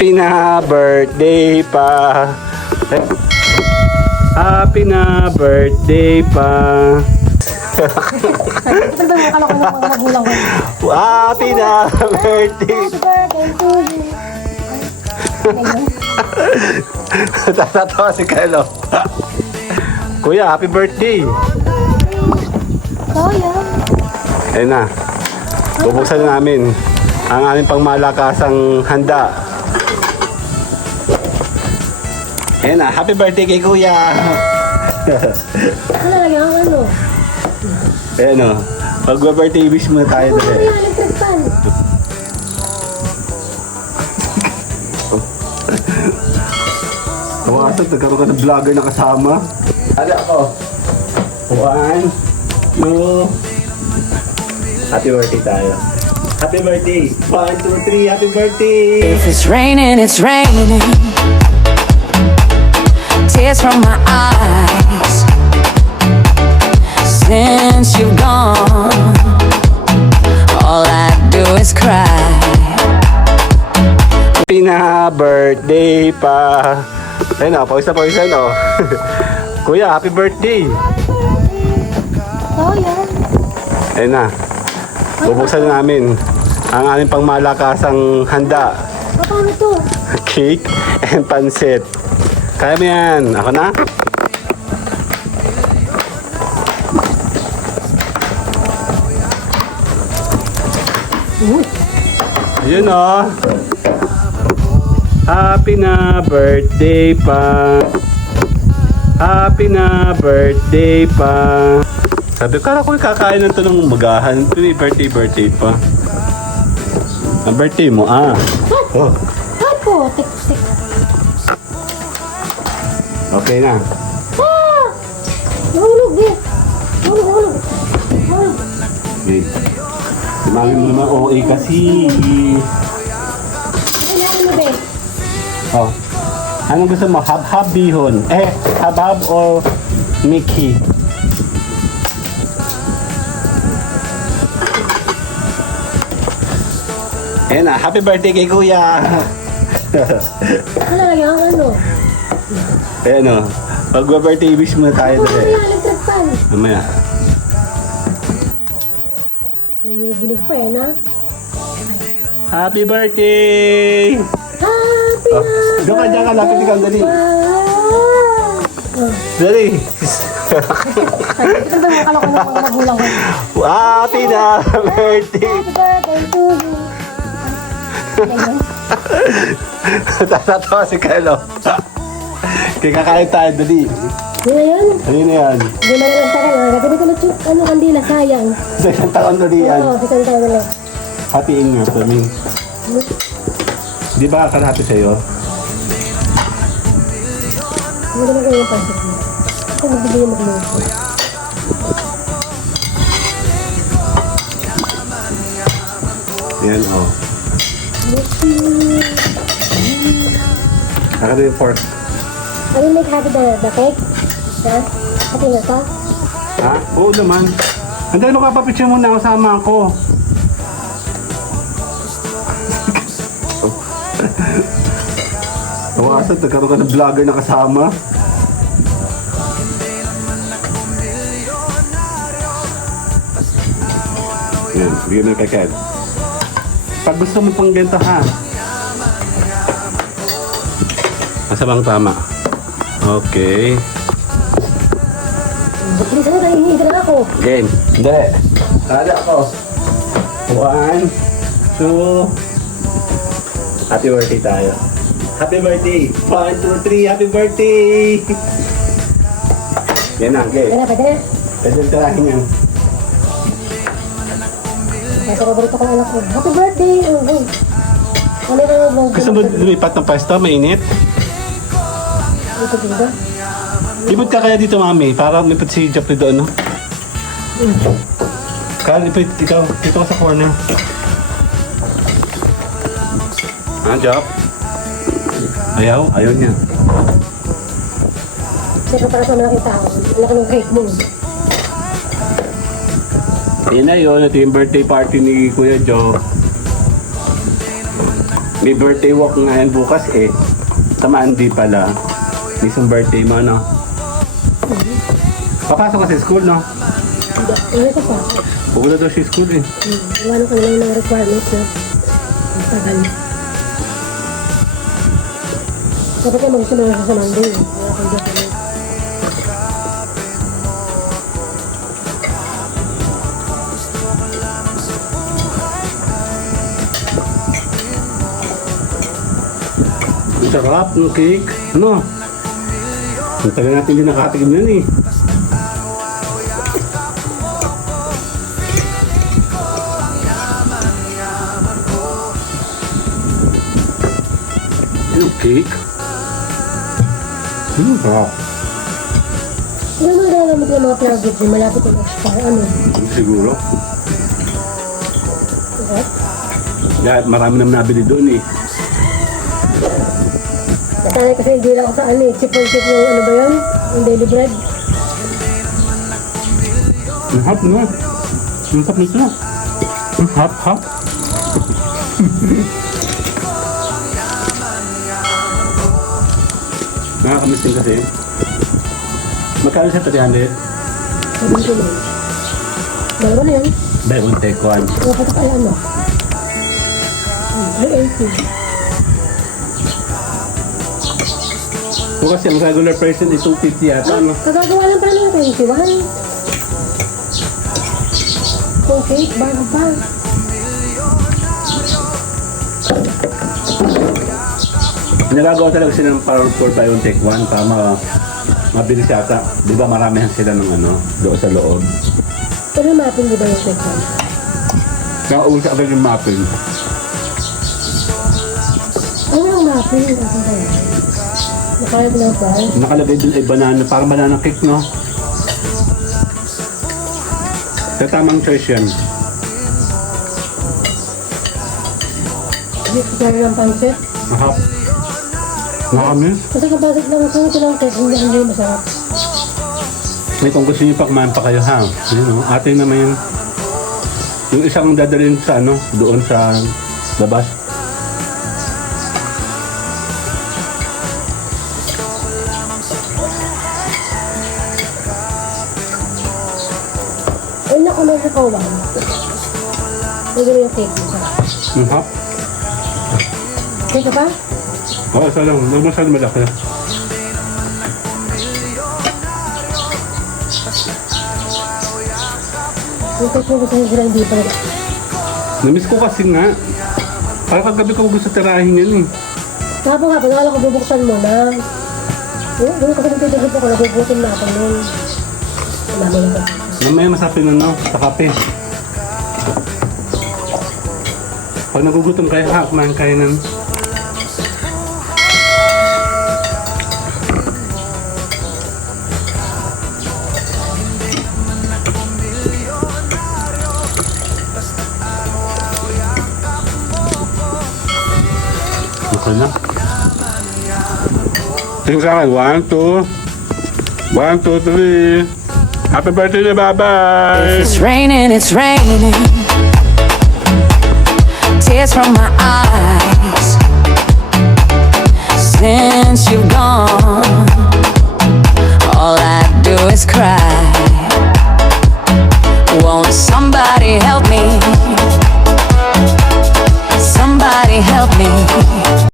Happy na birthday pa. Happy na birthday pa. Ito ba yung akala ko ng mga magulang ko? Happy na birthday. Happy birthday to you. Tatatawa si Carlo. Kuya, happy birthday. Oh, yeah. Ayun na. Bubuksan na namin ang aming pangmalakasang handa. Ayun na, happy birthday kay Kuya. Ano lagyan ang ano? Ayun o. Pag-birthday wish muna tayo Ano dali. yung electric fan? Kawasan, nagkaroon ka ng vlogger na kasama. Ano ako? 1, 2. Happy birthday tayo. Happy birthday. 1, 2, 3. Happy birthday. If it's raining, it's raining. Tears from my eyes. Since you've gone, all I do is cry. Happy na birthday pa. Ayun na, pawis na o. Kuya, happy birthday. Oh, yeah. Ayun na. Bubuksan na namin ang aming pangmalakasang handa. Paano to? Cake and pansit. Kaya mo yan. Ako na? Yun o. Happy na birthday pa. Happy na birthday pa. Sabi ko, kala ko kakain na ito ng magahan. Ito may birthday pa. Ang birthday mo, ah. Oh, Ay po, tik-tik. okay na. Ah! Nahulog eh. Nahulog. Okay. Si mami mo naman OA kasi. Kailangan mo ba eh? Oh. Anong gusto mo? Hab-hab bihon? Hab-hab or Mickey? Ayan na, happy birthday kay Kuya! Ano lagyan ang ano? Ayan o, pag-birthday wish muna tayo Ano dali. yung electric fan? Mamaya. Giniginig pa eh, na? Happy birthday! Happy Oh, na doon ka dyan ka, lapit ikaw, dali. Oh. Dali! Ito ba yung akala ko ng mga magulang ko? Happy na birthday! Happy birthday to you. Tatatawa si Carlo. Kaya kakain tayo, dali. Yun na yun. Ayun na yan. Hindi man lang tagal. Gagabi ko na ano, kandila, sayang. Sa isang taon na yan. Oo, isang taon na lang. Hatiin nga sa amin. Di ba kalahati sa'yo? Hindi ko na kayo yung pansit mo. Ito, magbibigay magluto. Yan, oh. Naka na yung fork. Are you make happy the cake? Ha? Happy na to? Ha? Oo naman. Anday, ano ka papicture muna kasama ako. Tawasan, nagkaroon ka ng vlogger na kasama. Yan, bigyan mo kay Ken. Pag gusto mo pang ganito ha. Nasa bang tama? Okay. Bilis na tayo, hindi na ako. Game. Hindi. Tada ako. 1, 2. Happy birthday tayo. Happy birthday. 1, 2, 3. Happy birthday. Yan na, Pwede game. na, pwede na. Pwede tirahin yan. Kasi paborito kong anak ko. Happy birthday! Oh, boy. Ano yung vlog? Gusto mo lumipat ng pwesto? Mainit? Ito dito? Libot ka kaya dito, mami. Para lumipat si Jeffrey doon, no? Kaya lipit, ikaw. Dito ka sa corner. Ah, Jeff? Ayaw? Ayaw niya. Siyempre para sa malaking tao. Laki ng cake mo. Yan na yun. Ito yung birthday party ni Kuya Joe. May birthday walk nga yan bukas eh. Tamaan di pala. Mismong birthday mo, no? Papasok ka sa school, no? Hindi. Ano ito pa? Pupunta daw sa school eh. Iwan ko lang ng requirements na. Ang tagal. Dapat ka magsimula sa Monday. Wala kang document. Ang sarap ng cake. Ano? Ang tagal natin hindi nakatikim yan eh. Ano cake? Sarap. Ano mo nalalamit ng mga pinag-gift din? Malapit na mag-expire. Ano? Siguro. Okay? Dahil marami naman nabili doon eh. Nasanay kasi hindi lang ako sa ano eh. Chip-on-chip yung ano ba yun? Yung daily bread. Ang hap, no? Ang hap nito. Ang hap. Nakakamiss din kasi. Magkano siya 300? Sabihin ko lang. Dalawa na yun. Buy one, take one. Dapat ka kaya ano? 380. O kasi ang regular price yun is 250 yata, no? Kagagawa lang pala ng 21. Kung cake, bago pa. Nagagawa talaga sila ng para for buy one, take one para mabilis yata. Di ba maramihan sila ng ano, doon sa loob. Pero mapping di ba yung cake pa? Nakausap agad yung mapping. Ano yung mapping? Asan kaya? Nakayag na ba? Nakalagay dun ay banana, parang banana cake, no? Sa tamang choice yan. Hindi ko kaya ng pansit. Mahap. Nakamiss. Kasi kapasok lang ako ito lang cake, hindi masarap. May kung gusto niyo pa kumain pa kayo, ha? Yun, no? Ate naman yung isang dadalhin sa ano, doon sa labas. Ay, naku, may kakawan. May gano'n yung cake mo. Mahap. Cake ka pa? Oo, isa lang. Huwag masyadong malaki. Yung cake mo gusto nyo sila hindi pa. Namiss ko kasi nga. Parang kagabi ko gusto tirahin yan eh. Tapos nga, pag ko bubuksan mo na. Yung kasi nagtitigip ako, nagugutom na ako nun. Mami na ko. Mamaya masapin na, no? Sa kape. Pag nagugutom kayo, ha? Kumain kayo ng... Okay na. Tingin sa akin. 1, 2. 1, 2, 3. Happy birthday na bye-bye! If it's raining, it's raining. Tears from my eyes.